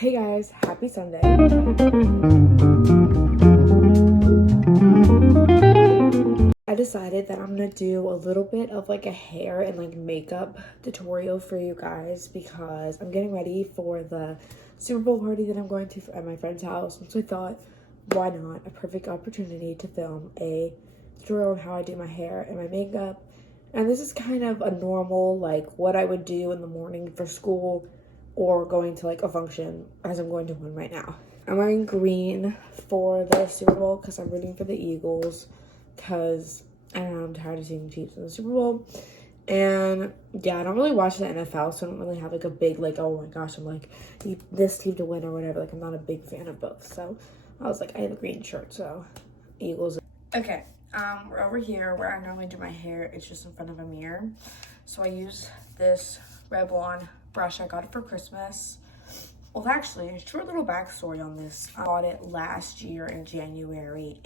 Hey guys, happy Sunday. I decided that I'm gonna do a little bit of like a hair and like makeup tutorial for you guys because I'm getting ready for the Super Bowl party that I'm going to at my friend's house. And so I thought, why not? A perfect opportunity to film a tutorial on how I do my hair and my makeup. And this is kind of a normal, like what I would do in the morning for school or going to like a function as I'm going to one right now. I'm wearing green for the Super Bowl because I'm rooting for the Eagles because I don't know, I'm tired of seeing the Chiefs in the Super Bowl. And yeah, I don't really watch the NFL, so I don't really have like a big like, oh my gosh, I'm like this team to win or whatever. Like I'm not a big fan of both. So I was like, I have a green shirt, so Eagles. Okay, we're over here where I normally do my hair. It's just in front of a mirror. So I use this Revlon brush. I got it for Christmas. Well, actually, a short little backstory on this. I bought it last year in January,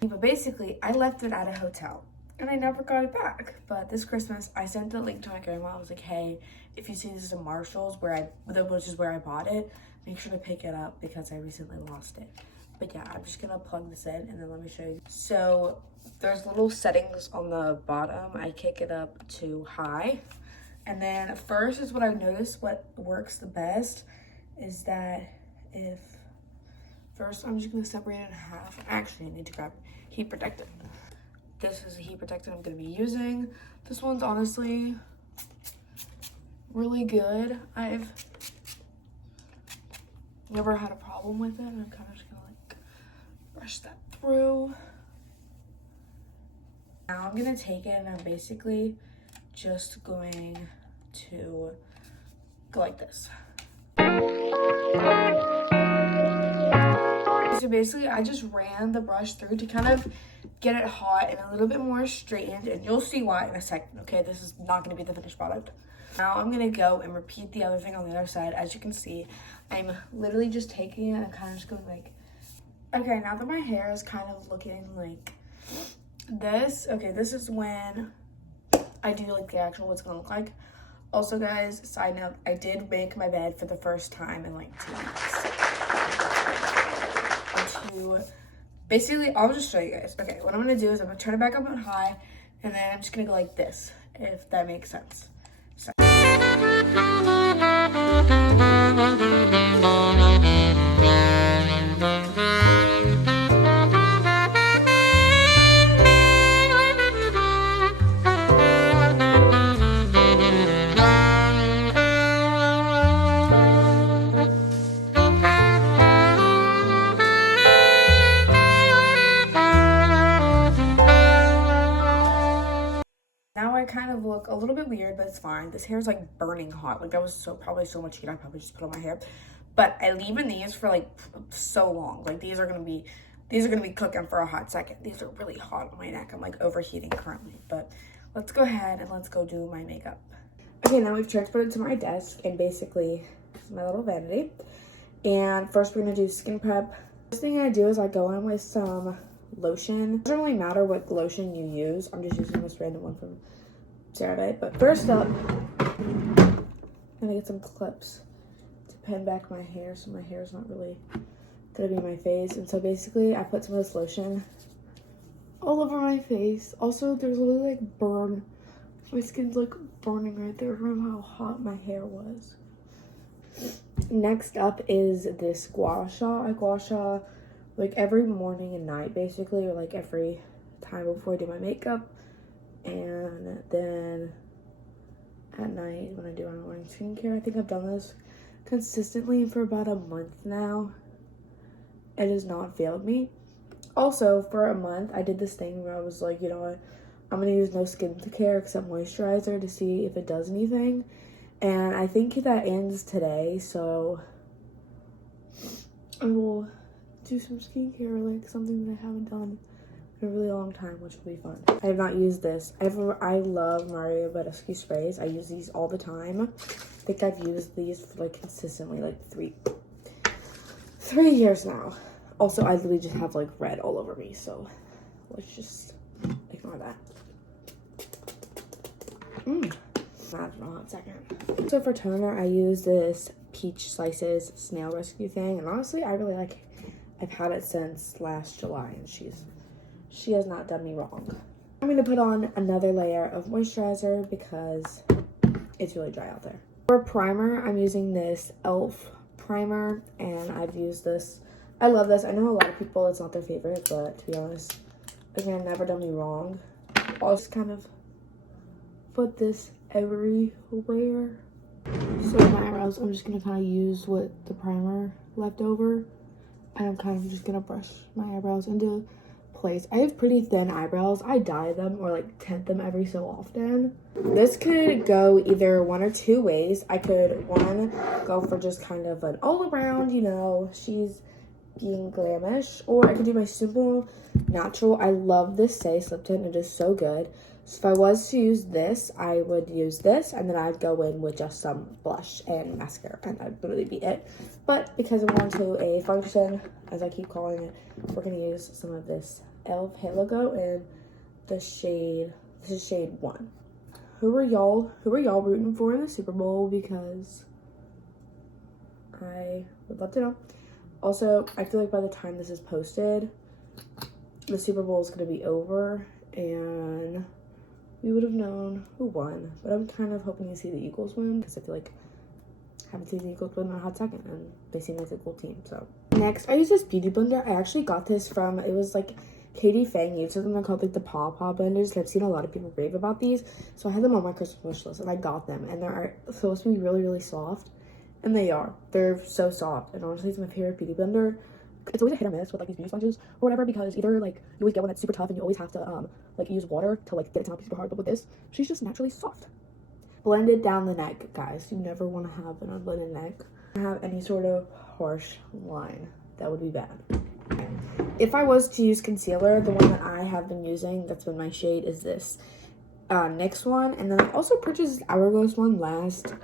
but basically I left it at a hotel and I never got it back. But this Christmas I sent the link to my grandma. I was like, hey, if you see this in Marshall's which is where I bought it, make sure to pick it up because I recently lost it. But yeah, I'm just gonna plug this in and then let me show you. So there's little settings on the bottom. I kick it up to high. And then first is what I've noticed, what works the best is that first I'm just gonna separate it in half. Actually, I need to grab heat protectant. This is a heat protectant I'm gonna be using. This one's honestly really good. I've never had a problem with it. I'm kind of just gonna like brush that through. Now I'm gonna take it and I'm basically just going to go like this. So basically I just ran the brush through to kind of get it hot and a little bit more straightened, and you'll see why in a second. Okay, this is not going to be the finished product. Now I'm going to go and repeat the other thing on the other side. As you can see, I'm literally just taking it and kind of just going like, okay, now that my hair is kind of looking like this, okay, this is when I do like the actual what's gonna look like. Also guys, side note, I did make my bed for the first time in like 2 weeks. Basically, I'll just show you guys. Okay, what I'm gonna do is I'm gonna turn it back up on high and then I'm just gonna go like this, if that makes sense. So. Now I kind of look a little bit weird, but it's fine. This hair is like burning hot. Like that was probably so much heat I probably just put on my hair. But I leave in these for like so long. Like these are gonna be cooking for a hot second. These are really hot on my neck. I'm like overheating currently. But let's go ahead and let's go do my makeup. Okay, now we've transferred it to my desk and basically this is my little vanity. And first we're gonna do skin prep. First thing I do is I go in with some lotion. It doesn't really matter what lotion you use. I'm just using this random one from CeraVe. But first up, I'm gonna get some clips to pin back my hair so my hair is not really gonna be in my face. And so basically I put some of this lotion all over my face. Also, there's a little like burn. My skin's like burning right there from how hot my hair was. Next up is this gua sha. I gua sha like every morning and night basically, or like every time before I do my makeup, and then at night when I do my morning skincare. I think I've done this consistently for about a month now. It has not failed me. Also, for a month I did this thing where I was like, you know what, I'm gonna use no skincare except moisturizer to see if it does anything, and I think that ends today, so I will do some skincare, like something that I haven't done in a really long time, which will be fun. I have not used this. I love Mario Badescu sprays. I use these all the time. I think I've used these for like consistently like three years now. Also, I literally just have like red all over me, so let's just ignore that. Imagine a hot second. So for toner, I use this Peach Slices Snail Rescue thing. And honestly, I really like it. I've had it since last July, and she has not done me wrong. I'm going to put on another layer of moisturizer because it's really dry out there. For primer, I'm using this e.l.f. primer, and I've used this. I love this. I know a lot of people, it's not their favorite, but to be honest, again, never done me wrong. I'll just kind of put this everywhere. So with my eyebrows, I'm just going to kind of use what the primer left over, and I'm kind of just going to brush my eyebrows into place. I have pretty thin eyebrows. I dye them or like tint them every so often. This could go either one or two ways. I could, one, go for just kind of an all around, you know, she's being glamish, or I could do my simple natural. I love this Stay Slip Tint. It is so good. So if I was to use this, I would use this, and then I'd go in with just some blush and mascara, and that'd really be it. But because I'm going to a function, as I keep calling it, we're going to use some of this e.l.f. Halo Glow in the shade, this is shade 1. Who are y'all rooting for in the Super Bowl? Because I would love to know. Also, I feel like by the time this is posted, the Super Bowl is going to be over, and we would have known who won. But I'm kind of hoping to see the Eagles win, because I feel like I haven't seen the Eagles win in a hot second, and they seem like a cool team. So next, I use this beauty blender. I actually got this from, it was like Katie Fang uses them. They're called like the Paw Paw blenders. I've seen a lot of people rave about these, so I had them on my Christmas wish list, and I got them, and they're supposed to be really, really soft. And they are. They're so soft. And honestly, it's my favorite beauty blender. It's always a hit or miss with like these beauty sponges or whatever, because either like you always get one that's super tough and you always have to like use water to like get it to not be super hard. But with this, she's just naturally soft. Blended down the neck, guys. You never want to have an unblended neck. Have any sort of harsh line. That would be bad. If I was to use concealer, the one that I have been using, that's been my shade, is this NYX one. And then I also purchased this Hourglass one last,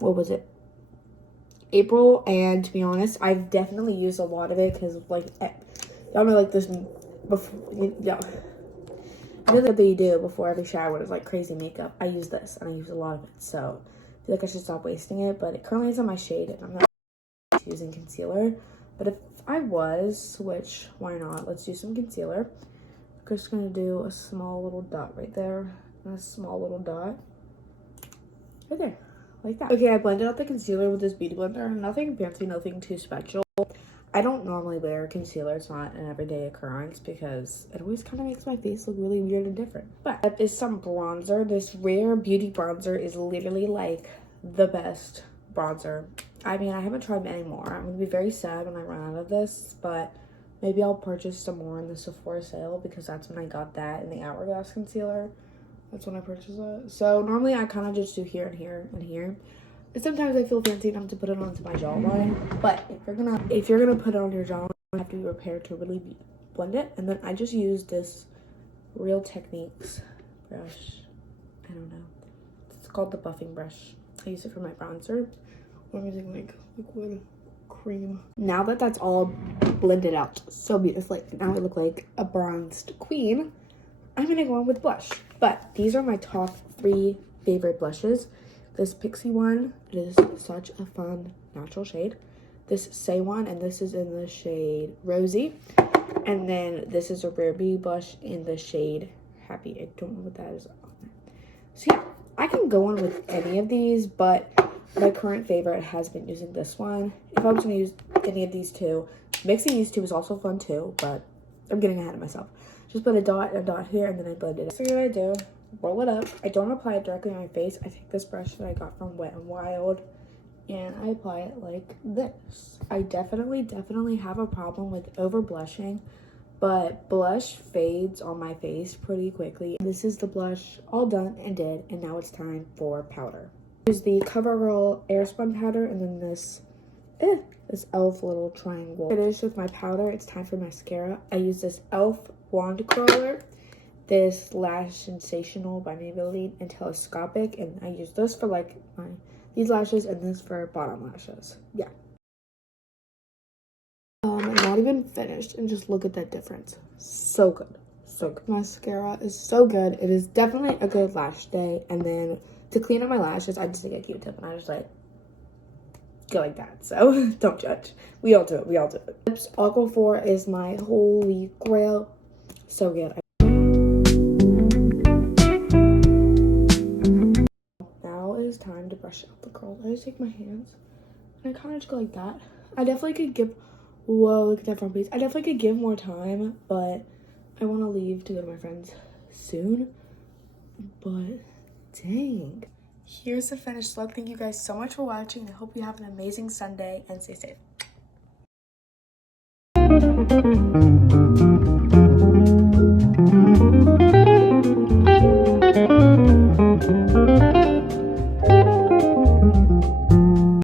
what was it, April, and to be honest, I've definitely used a lot of it because like y'all know like this before, yeah, you know that you do before every shower is like crazy makeup. I use this and I use a lot of it, so I feel like I should stop wasting it. But it currently is on my shade, and I'm not using concealer. But if I was, which why not? Let's do some concealer. I'm just gonna do a small little dot right there, and a small little dot right there. Like that. Okay, I blended out the concealer with this beauty blender. Nothing fancy, nothing too special. I don't normally wear concealer. It's not an everyday occurrence because it always kind of makes my face look really weird and different. But that is some bronzer. This Rare Beauty bronzer is literally like the best bronzer. I mean, I haven't tried many more. I'm going to be very sad when I run out of this, but maybe I'll purchase some more in the Sephora sale because that's when I got that in the Hourglass concealer. That's when I purchased it. So normally I kind of just do here and here and here. And sometimes I feel fancy enough to put it onto my jawline. But if you're gonna put it on your jawline, you have to be prepared to really blend it. And then I just use this Real Techniques brush. I don't know. It's called the buffing brush. I use it for my bronzer. I'm using like liquid cream. Now that that's all blended out so beautifully, now I look like a bronzed queen. I'm gonna go on with blush. But these are my top 3 favorite blushes. This Pixie one, it is such a fun natural shade. This Say one, and this is in the shade Rosy. And then this is a Rare Beauty blush in the shade Happy. I don't know what that is on there. So yeah, I can go on with any of these, but my current favorite has been using this one. If I was gonna use any of these two, mixing these two is also fun too, but I'm getting ahead of myself. Just put a dot here, and then I blend it. So what I do, roll it up. I don't apply it directly on my face. I take this brush that I got from Wet n Wild, and I apply it like this. I definitely have a problem with over blushing, but blush fades on my face pretty quickly. This is the blush all done and did, and now it's time for powder. Use the CoverGirl Airspun powder, and then this e.l.f. little triangle. Finished with my powder, it's time for mascara. I use this e.l.f. wand curler, this Lash Sensational by Maybelline, and Telescopic, and I use this for like these lashes and this for bottom lashes. Yeah. I'm not even finished, and just look at that difference. So good. So good. Mascara is so good. It is definitely a good lash day. And then to clean up my lashes, I just take a Q-tip and I just like go like that. So don't judge. We all do it. We all do it. Lips Aqua 4 is my holy grail. So good. Now it is time to brush out the curls. I just take my hands and I kind of just go like that. I definitely could give, whoa, look at that front piece. I definitely could give more time, but I want to leave to go to my friends soon. But dang. Here's the finished look. Thank you guys so much for watching. I hope you have an amazing Sunday and stay safe.